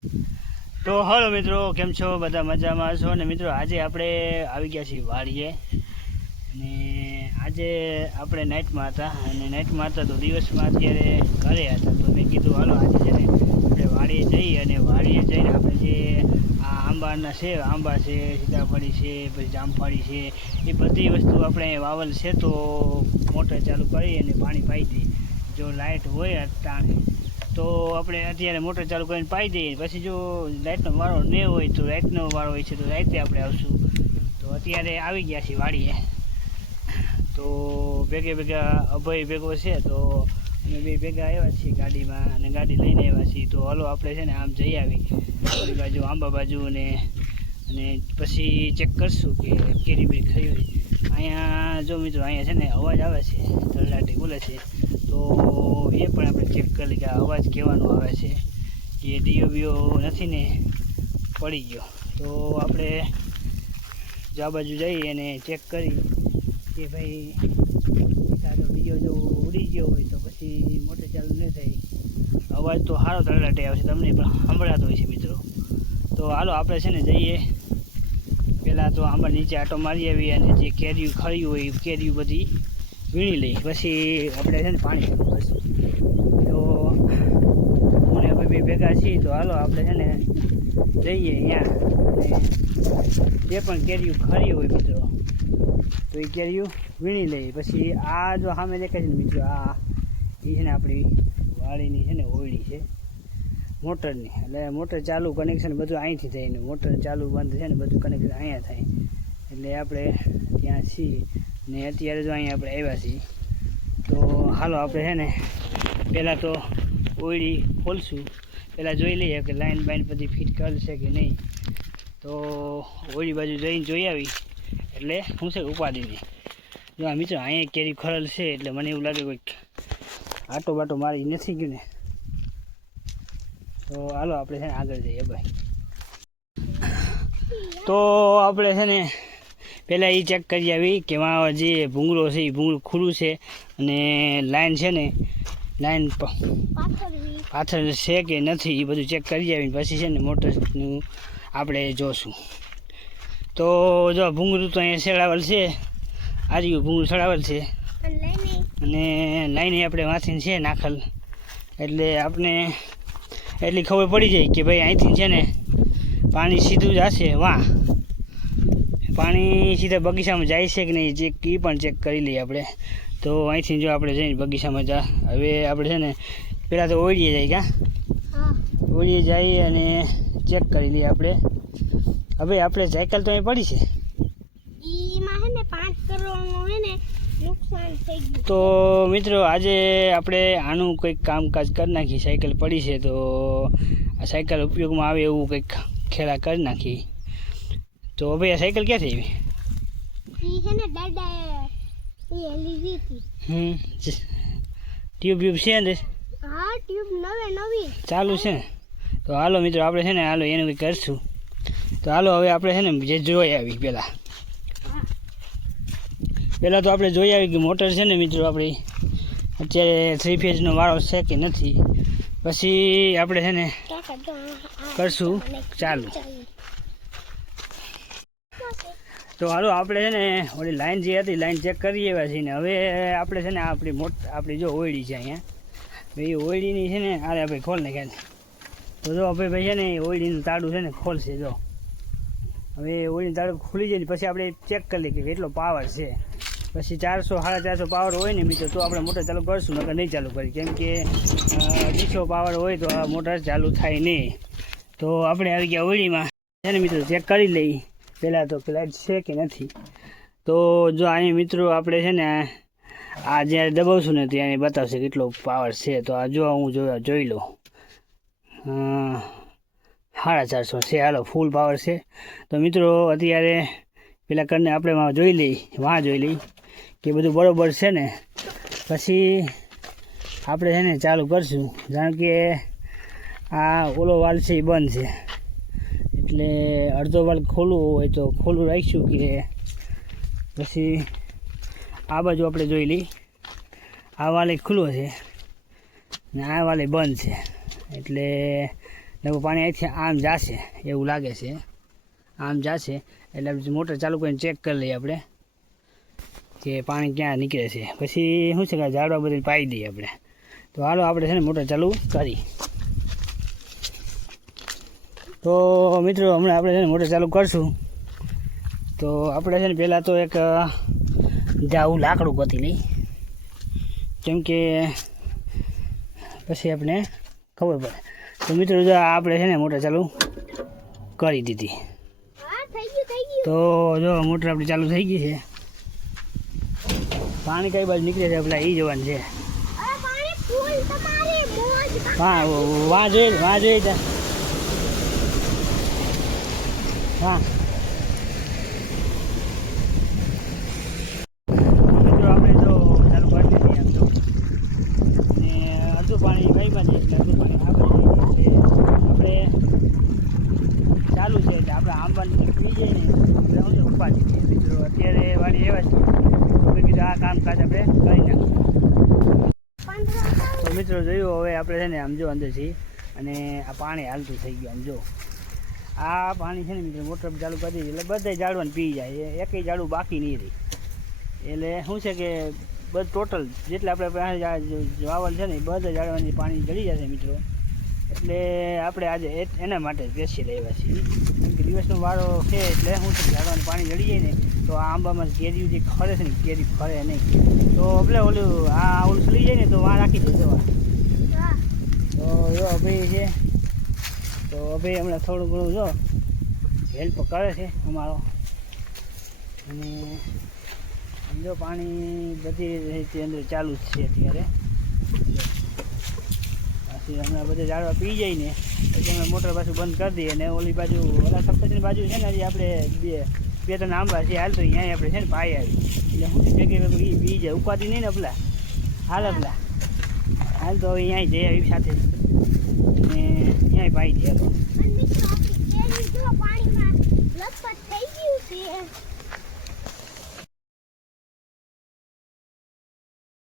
તો હલો મિત્રો, કેમ છો? બધા મજામાં છો ને? મિત્રો આજે આપણે આવી ગયા છીએ વાડીએ અને આજે આપણે નાઇટમાં હતા અને નાઇટમાં હતા તો દિવસમાં અત્યારે ઘરે હતા. તો મેં કીધું હાલો આજે છે ને આપણે વાડીએ જઈએ અને વાડીએ જઈને આપણે જે આ આંબા છે, સીતાફળી છે, પછી જામફળી છે, એ બધી વસ્તુ આપણે વાવલ છે તો મોટર ચાલુ કરી અને પાણી પાઈ દઈએ. જો લાઇટ હોય ટાણે તો આપણે અત્યારે મોટર ચાલુ કરીને પાઈ દઈએ. પછી જો લાઇટનો વારો ન હોય તો રાતનો વારો હોય છે તો રાતે આપણે આવશું. તો અત્યારે આવી ગયા છીએ વાડીએ. તો ભેગા અભય ભેગો છે તો અમે બે ભેગા આવ્યા છીએ ગાડીમાં અને ગાડી લઈને આવ્યા છીએ. તો હલો આપણે છે ને આમ જઈ આવી ઓલી બાજુ આંબા બાજુ અને પછી ચેક કરશું કે કેરી બેરી ખરી હોય. અહીંયા જો મિત્રો અહીંયા છે ને અવાજ આવે છે, તરલાટી બોલે છે તો એ પણ આપણે ચેક કરી કે અવાજ કહેવાનો આવે છે કે ડીઓ નથી ને પડી ગયો. તો આપણે આ બાજુ જઈ અને ચેક કરી કે ભાઈ સારો ડીઓ જો ઉડી ગયો હોય તો પછી મોટર ચાલુ ન થાય. અવાજ તો સારો તરલાટી આવશે, તમને પણ સંભળાતો હોય છે મિત્રો. તો હાલો આપણે છે ને જઈએ. પહેલાં તો આંબા નીચે આંટો મારી આવીએ અને જે કેરીયું ખરી હોય એ કેરીયું બધી વીણી લઈ, પછી આપણે છે ને પાણી ચાલુ કરશું. તો હું ને બે ભેગા છીએ તો હાલો આપણે છે ને જઈએ અહીંયા અને જે પણ કેરીયું ખરી હોય મિત્રો તો એ કેરીયું વીણી લઈએ. પછી આ જો સામે દેખાય છે ને મિત્રો, આ એ છે ને આપણી વાડીની છે ને ઓયડી છે મોટરની. એટલે મોટર ચાલુ કનેક્શન બધું અહીંથી થાય ને મોટર ચાલુ બંધ છે ને બધું કનેક્શન અહીંયા થાય. એટલે આપણે ત્યાં છીએ ને અત્યારે જો અહીંયા આપણે આવ્યા છીએ. તો હાલો આપણે છે ને પહેલાં તો ઓયડી ખોલશું, પહેલાં જોઈ લઈએ કે લાઈન બાઈન બધી ફિટ કરશે કે નહીં. તો ઓયડી બાજુ જઈને જોઈ આવી એટલે શું છે ઉપાડી નહીં. જો આ મિત્રો અહીંયા કેરી ખરલ છે એટલે મને એવું લાગે કોઈક આટો બાટો મારી નથી ગયું ને. તો હાલો આપણે છે ને આગળ જઈએ ભાઈ. તો આપણે છે ને પહેલાં એ ચેક કરી આવી કે એમાં જે ભૂંગળો છે એ ભૂંગળું ખુલ્લું છે અને લાઈન છે ને લાઈન પાછળ છે કે નથી એ બધું ચેક કરી આવીને પછી છે ને મોટરનું આપણે જોશું. તો જો ભૂંગળું તો અહીંયા સડાવેલ છે, આજુ ભૂંગળું સડાવેલ છે અને લાઈને આપણે વાંચીને છે નાખેલ. એટલે આપણે એટલી ખબર પડી જાય કે ભાઈ અહીંથી છે ને પાણી સીધું જશે વાહ, પાણી સીધા બગીચામાં જાય છે કે નહીં ચેક એ પણ ચેક કરી લઈએ આપણે. તો અહીંથી જો આપણે જઈને બગીચામાં હવે આપણે છે ને પહેલાં તો ઓળીએ જાય ઓળીએ જઈએ અને ચેક કરી લઈએ આપણે. હવે આપણે સાયકલ તો અહીં પડી છે તો મિત્રો આજે આપણે આનું કંઈક કામકાજ કરી નાખીએ. સાયકલ પડી છે તો આ સાયકલ ઉપયોગમાં આવે એવું કંઈક ખેડા કરી નાખી. તો ભાઈ આ સાયકલ ક્યાંથી આવી? ટ્યુબ છે અંદર ચાલુ છે ને? તો હાલો મિત્રો આપણે છે ને હાલો એનું કંઈક કરશું. તો હાલો હવે આપણે છે ને જે જોઈ આવી પહેલાં તો આપણે જોઈ આવી કે મોટર છે ને મિત્રો આપણી અત્યારે 3 ફેઝનો વાળો છે કે નથી. પછી આપણે છે ને કરશું ચાલુ. તો હાલો આપણે છે ને ઓલી લાઈન જે હતી લાઈન ચેક કરી એવા છીએ ને હવે આપણે છે ને આપણી જો ઓયડી છે અહીંયા ભાઈ ઓયડીની છે ને અરે ભાઈ ખોલ નાખ્યા. તો જો ભાઈ છે ને ઓયડીનું તાળું છે ને ખોલશે. જો હવે ઓયડીનું તાળું ખુલી જાય પછી આપણે ચેક કરી લઈએ કે કેટલો પાવર છે. પછી 400-450 પાવર હોય ને મિત્રો તો આપણે મોટર ચાલુ કરશું, નકર નહીં ચાલુ કરી. કેમ કે 200 પાવર હોય તો આ મોટર ચાલુ થાય નહીં. તો આપણે આવી ગયા ઓયડીમાં છે ને મિત્રો ચેક કરી લઈએ પહેલાં તો કે લાઇટ છે કે નથી. તો જો અહીં મિત્રો આપણે છે ને આ જ્યારે દબાવશું ને ત્યારે બતાવશે કેટલો પાવર છે. તો આ જો હું જોઈ લઉં 450 છે. હાલો ફૂલ પાવર છે. તો મિત્રો અત્યારે પેલા કરીને આપણે જોઈ લઈ કે બધું બરાબર છે ને પછી આપણે છે ને ચાલુ કરશું. કારણ કે આ ઓલો વાલ છે એ બંધ છે એટલે અડધો વાલ ખોલવું હોય તો ખોલું રાખીશું કે પછી આ બાજુ આપણે જોઈ લઈ. આ વાલે ખુલ્લો છે ને આ વાલે બંધ છે એટલે લગભગ પાણી અહીંથી આમ જશે એવું લાગે છે, આમ જશે એટલે આપણે મોટર ચાલુ કરીને ચેક કરી લઈએ આપણે કે પાણી ક્યાં નીકળે છે. પછી શું છે કે ઝાડવા બધી પાઈ દઈએ આપણે. તો હાલો આપણે છે ને મોટર ચાલુ કરી. તો મિત્રો હમણાં આપણે છે ને મોટર ચાલુ કરશું. તો આપણે છે ને પહેલાં તો એક આવું લાકડું ગોતી લઈ, કેમ કે પછી આપણે ખબર પડે. તો મિત્રો જો આપણે છે ને મોટર ચાલુ કરી દીધી. તો જો મોટર આપણી ચાલુ થઈ ગઈ છે. પાણી કઈ બાજુ નીકળે છે પેલા એ જોવાનું છે. હા વાં જોઈ ત્યાં હા મિત્રો આપણે તો ચાલુ કરી દીધી આમ તો. અને અડધું પાણી કઈ બાજુ એટલે અડધું પાણી આપણે ચાલુ છે એટલે આપણે આંબાની પી જાય ને આપણે હું ઉપાડી દઈએ. મિત્રો અત્યારે વાળી એવા છે કીધું આ કામકાજ આપણે કરી નાખીએ. તો મિત્રો જોયું હવે આપણે છે ને આમ જો અંદરથી અને આ પાણી હાલતું થઈ ગયું. આમ જો આ પાણી છે ને મિત્રો મોટર ચાલુ કરી દીધી એટલે બધા ઝાડવાને પી જાય, એકેય ઝાડું બાકી નહીં રહી. એટલે શું છે કે બધું ટોટલ જેટલે આપણે વાવલ છે ને એ બધા ઝાડવાની પાણી જળી જશે મિત્રો. એટલે આપણે આજે એના માટે બેસી રહ્યા છીએ, કેમ કે દિવસનો વારો છે એટલે શું છે ઝાડવાનું પાણી જળી જાય ને તો આ આંબામાં કેરી જે ખરે છે ને કેરી ખરે નહીં. તો આપણે ઓલું સલી જાય ને તો વાં રાખી દે દવા. તો જો અભય છે, તો અભય હમણાં થોડું ઘણું જો હેલ્પ કરે છે અમારો. અને સમજો પાણી બધી રીતે અંદર ચાલુ જ છે અત્યારે. પછી હમણાં બધે ઝાડવા પી જાય ને પછી અમે મોટર પાછું બંધ કરી દઈએ. અને ઓલી બાજુ ઓલા સપ્તની બાજુ છે ને હજી આપણે બે ત્રણ આંબા છે હાલ તો અહીંયા આપણે છે ને પાઈ આવી એટલે શું જગ્યાએ પી જાય ઉપાધિ નહીં ને પેલા હાલ પેલા હાલ તો હવે અહીંયા જઈ આવી સાથે અને અહીંયા પાઈ દે.